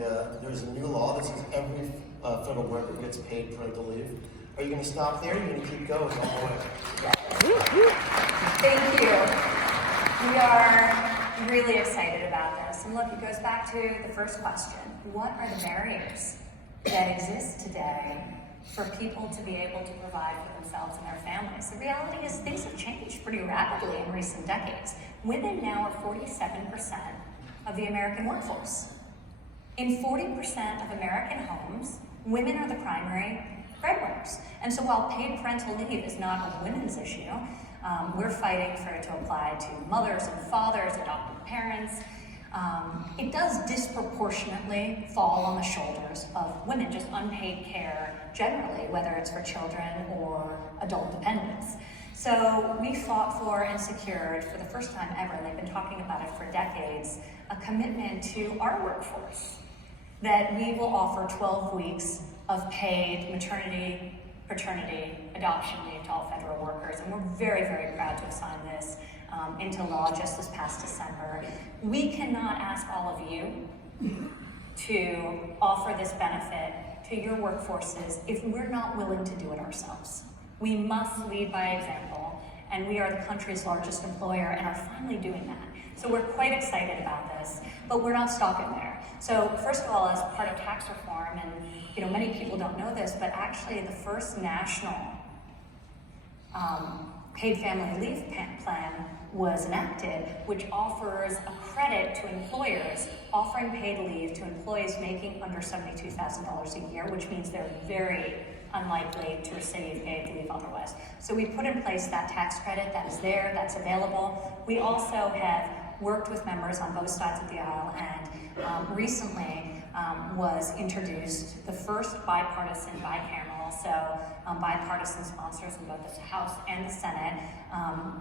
There's a new law that says every federal worker gets paid parental leave. Are you going to stop there? Or are you going to keep going all the way? Thank you. We are really excited about this. And look, it goes back to the first question. What are the barriers that exist today for people to be able to provide for themselves and their families? The reality is things have changed pretty rapidly in recent decades. Women now are 47% of the American workforce. In 40% of American homes, women are the primary breadwinners. And so while paid parental leave is not a women's issue, we're fighting for it to apply to mothers and fathers, adoptive parents. It does disproportionately fall on the shoulders of women, just unpaid care generally, whether it's for children or adult dependents. So we fought for and secured for the first time ever, and they've been talking about it for decades, a commitment to our workforce that we will offer 12 weeks of paid maternity, paternity, adoption leave to all federal workers. And we're very, very proud to have signed this into law just this past December. We cannot ask all of you to offer this benefit to your workforces if we're not willing to do it ourselves. We must lead by example, and we are the country's largest employer and are finally doing that. So we're quite excited about this, but we're not stopping there. So first of all, as part of tax reform, and many people don't know this, but actually the first national paid family leave plan was enacted, which offers a credit to employers offering paid leave to employees making under $72,000 a year, which means they're very unlikely to receive paid leave otherwise. So we put in place that tax credit that is there, that's available. We also have worked with members on both sides of the aisle, and recently was introduced the first bipartisan, bicameral, so bipartisan sponsors in both the House and the Senate,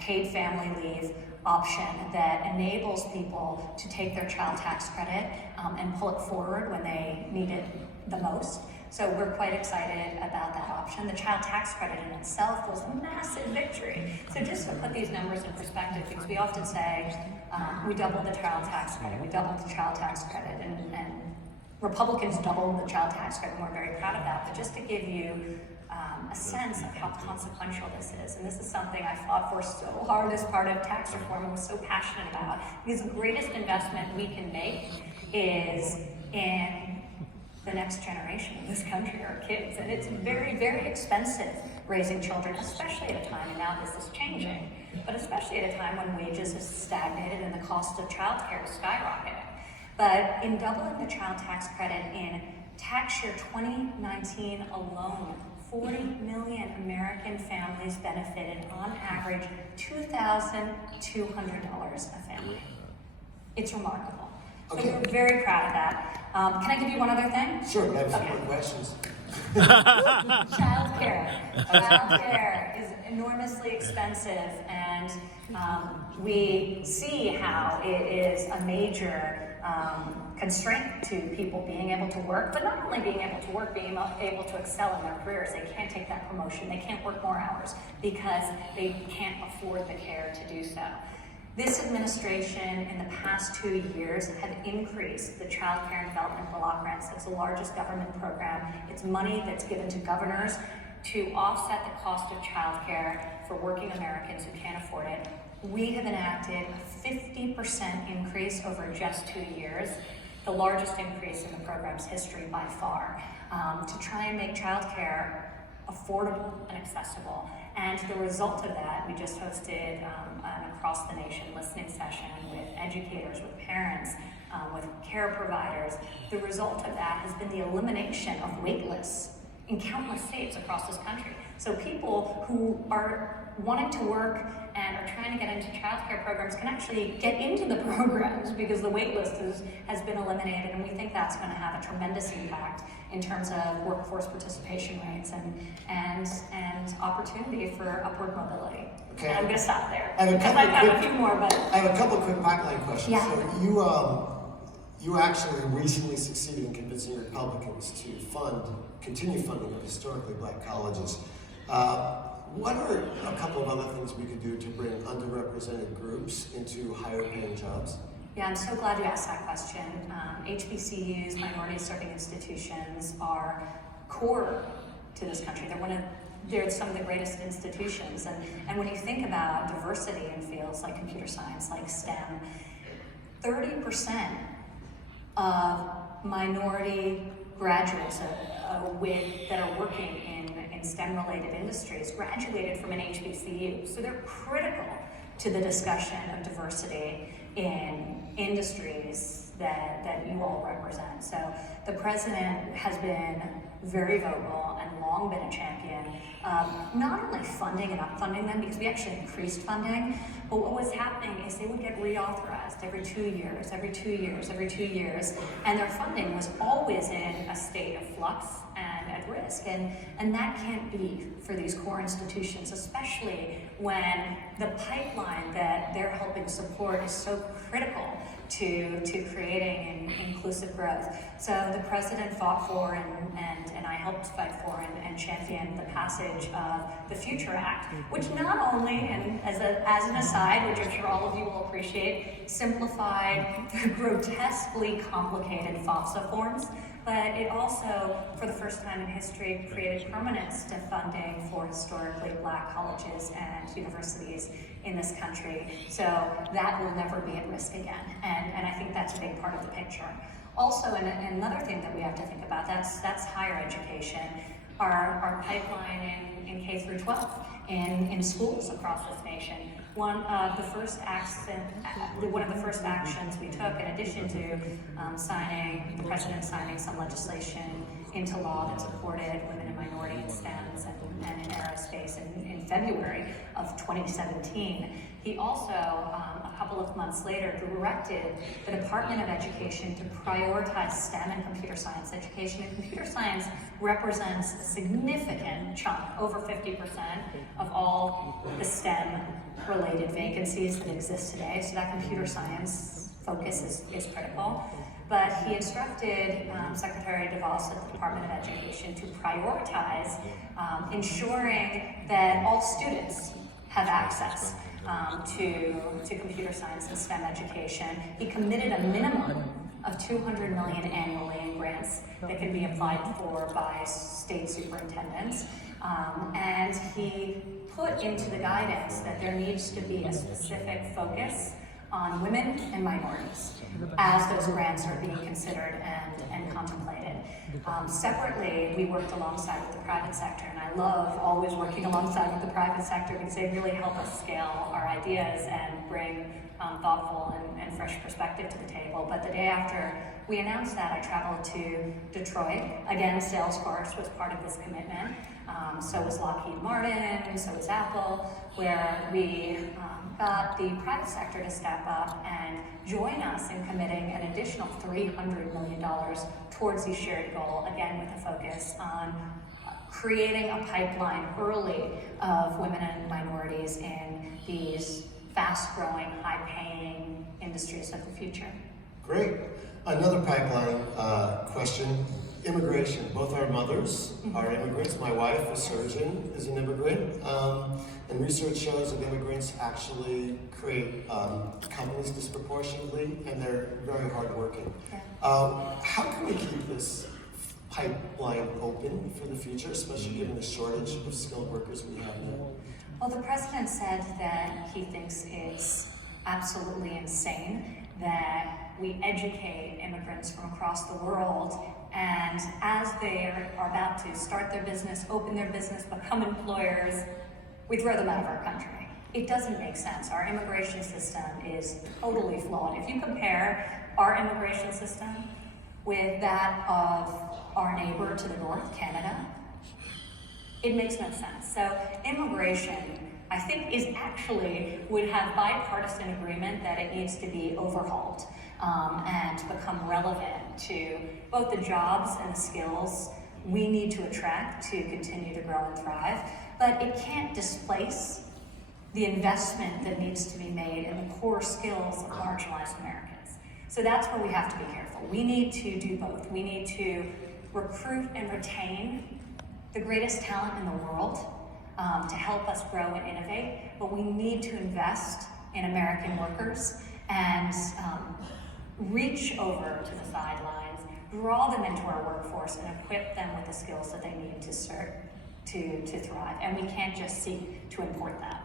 paid family leave option that enables people to take their child tax credit and pull it forward when they need it the most. So we're quite excited about that option. The child tax credit in itself was a massive victory. So just to put these numbers in perspective, because we often say we doubled the child tax credit, and Republicans doubled the child tax credit, and we're very proud of that. But just to give you a sense of how consequential this is, and this is something I fought for so hard as part of tax reform and was so passionate about, because the greatest investment we can make is in the next generation of this country, our kids. And it's very, very expensive raising children, especially at a time, and now this is changing, but especially at a time when wages have stagnated and the cost of childcare is skyrocketing. But in doubling the child tax credit in tax year 2019 alone, 40 million American families benefited, on average, $2,200 a family. It's remarkable. So we're very proud of that. Can I give you one other thing? Sure, I have some more questions. Childcare is enormously expensive, and we see how it is a major constraint to people being able to work, but not only being able to work, being able to excel in their careers. They can't take that promotion, they can't work more hours because they can't afford the care to do so. This administration in the past 2 years have increased the Child Care and Development Block Grants. It's the largest government program. It's money that's given to governors to offset the cost of child care for working Americans who can't afford it. We have enacted a 50% increase over just 2 years, the largest increase in the program's history by far, to try and make child care affordable and accessible. And the result of that, we just hosted an across the nation listening session with educators, with parents, with care providers. The result of that has been the elimination of wait lists in countless states across this country. So people who are wanting to work and are trying to get into childcare programs can actually get into the programs because the wait list has been eliminated, and we think that's going to have a tremendous impact in terms of workforce participation rates and opportunity for upward mobility. Okay. And I'm going to stop there. I have a few more, but I have a couple of quick pipeline questions. Yeah. So you actually recently succeeded in convincing Republicans to continue funding of historically black colleges. What are a couple of other things we could do to bring underrepresented groups into higher paying jobs? Yeah, I'm so glad you asked that question. HBCUs, minority serving institutions, are core to this country. They're some of the greatest institutions. And when you think about diversity in fields like computer science, like STEM, 30% of minority graduates that are working in STEM-related industries graduated from an HBCU. So they're critical to the discussion of diversity in industries that you all represent. So the president has been very vocal and long been a champion of not only funding and upfunding them, because we actually increased funding, but what was happening is they would get reauthorized every 2 years, every 2 years, every 2 years, and their funding was always in a state of flux and at risk. And that can't be for these core institutions, especially when the pipeline that they're helping support is so critical to creating inclusive growth. So the president fought for and I helped fight for and champion the passage of the Future Act, which not only, and as an aside, which I'm sure all of you will appreciate, simplified the grotesquely complicated FAFSA forms, but it also, for the first time in history, created permanence to funding for historically Black colleges and universities in this country. So that will never be at risk again. And I think that's a big part of the picture. Also, and another thing that we have to think about, that's higher education. Our pipeline in K through 12, in schools across this nation. One of the first actions we took, in addition to the president signing some legislation into law that supported women and minority in STEMs and in aerospace in February of 2017, he also, a couple of months later, directed the Department of Education to prioritize STEM and computer science education. And computer science represents a significant chunk, over 50% of all the STEM-related vacancies that exist today. So that computer science focus is critical. But he instructed Secretary DeVos at the Department of Education to prioritize ensuring that all students have access to computer science and STEM education. He committed a minimum of $200 million annually in grants that can be applied for by state superintendents. And he put into the guidance that there needs to be a specific focus on women and minorities as those grants are being considered and contemplated. Separately, we worked alongside with the private sector, and I love always working alongside with the private sector because they really help us scale our ideas and bring thoughtful and fresh perspective to the table. But the day after we announced that, I traveled to Detroit. Again, Salesforce was part of this commitment. So was Lockheed Martin, so was Apple, where we got the private sector to step up and join us in committing an additional $300 million towards the shared goal, again with a focus on creating a pipeline early of women and minorities in these fast-growing, high-paying industries of the future. Great. Another pipeline question. Immigration. Both our mothers are immigrants. My wife, a surgeon, is an immigrant. And research shows that immigrants actually create companies disproportionately, and they're very hardworking. How can we keep this pipeline open for the future, especially given the shortage of skilled workers we have now? Well, the president said that he thinks it's absolutely insane that we educate immigrants from across the world, and as they are about to start their business, open their business, become employers, we throw them out of our country. It doesn't make sense. Our immigration system is totally flawed. If you compare our immigration system with that of our neighbor to the north, Canada, it makes no sense. So immigration, I think, would have bipartisan agreement that it needs to be overhauled and become relevant to both the jobs and the skills we need to attract to continue to grow and thrive. But it can't displace the investment that needs to be made in the core skills of marginalized Americans. So that's where we have to be careful. We need to do both. We need to recruit and retain the greatest talent in the world to help us grow and innovate, but we need to invest in American workers and reach over to the sidelines, draw them into our workforce, and equip them with the skills that they need to thrive. And we can't just seek to import that.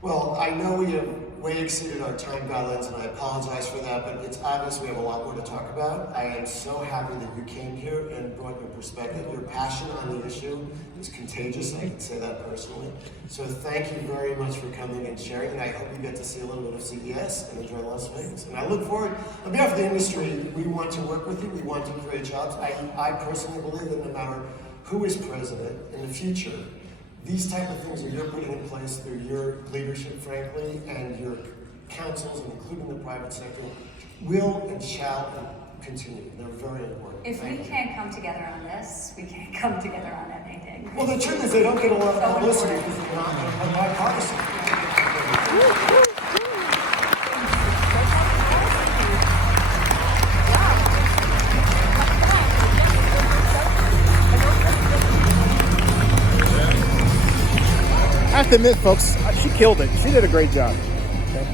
Well, I know we have way exceeded our time guidelines, and I apologize for that, but it's obvious we have a lot more to talk about. I am so happy that you came here and brought your perspective. Your passion on the issue is contagious. I can say that personally. So thank you very much for coming and sharing, and I hope you get to see a little bit of CES and enjoy Las Vegas. And I look forward, on behalf of the industry, we want to work with you. We want to create jobs. I personally believe that no matter who is president in the future, these type of things that you're putting in place through your leadership, frankly, and your councils, and including the private sector, will and shall continue. They're very important. If we can't come together on this, we can't come together on anything. Well, the truth is they don't get a lot of publicity because they're not bipartisan. I have to admit, folks, she killed it. She did a great job. Okay.